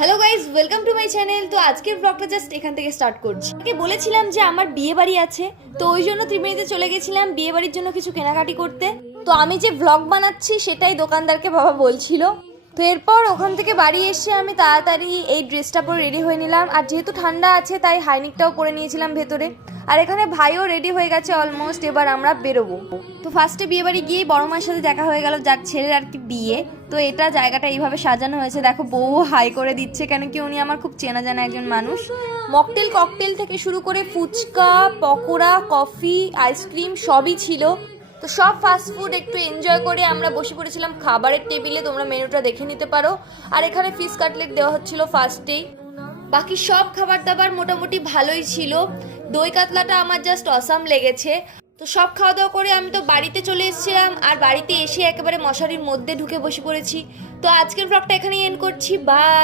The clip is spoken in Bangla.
Hello guys, welcome to my channel. তো আজকের ব্লগটা জাস্ট এখান থেকে স্টার্ট করছি। আগে বলেছিলাম যে আমার বিয়ে বাড়ি আছে, তো ওই জন্য ত্রিবেণীতে চলে গেছিলাম বিয়ে বাড়ির জন্য কিছু কেনাকাটি করতে। তো আমি যে ব্লগ বানাচ্ছি সেটাই দোকানদারকে বাবা বলছিল। তো এরপর ওখান থেকে বাড়ি এসে আমি তাড়াতাড়ি এই ড্রেসটা পরে রেডি হয়ে নিলাম। আর যেহেতু ঠান্ডা আছে তাই হাইনিকটাও পরে নিয়েছিলাম ভেতরে। আর এখানে ভাইও রেডি হয়ে গেছে অলমোস্ট, এবার আমরা বেরোবো। তো ফার্স্টে বিয়ে বাড়ি গিয়ে বড় মায়ের সাথে দেখা হয়ে গেল, যার ছেলের আর কি বিয়ে। তো এটা জায়গাটা এইভাবে সাজানো হয়েছে, দেখো বউ হাই করে দিচ্ছে, কেন কি উনি আমার খুব চেনা জানা একজন মানুষ। মকটেল ককটেল থেকে শুরু করে ফুচকা, পকোড়া, কফি, আইসক্রিম সবই ছিল। তো সব ফাস্ট ফুড একটু এনজয় করে আমরা বসে পড়েছিলাম খাবারের টেবিলে, তোমরা মেনুটা দেখে নিতে পারো। আর এখানে ফিশ কাটলেট দেওয়া হচ্ছিল ফার্স্টেই। বাকি সব খাবার দাবার মোটামুটি ভালোই ছিল। দই কাতলাটা আমার জাস্ট অসাম লেগেছে। তো সব খাওয়া দাওয়া করে আমি তো বাড়িতে চলে এসেছিলাম, আর বাড়িতে এসে একেবারে মশারির মধ্যে ঢুকে বসে পড়েছি। তো আজকের ব্লগটা এখানেই এন্ড করছি, বাই।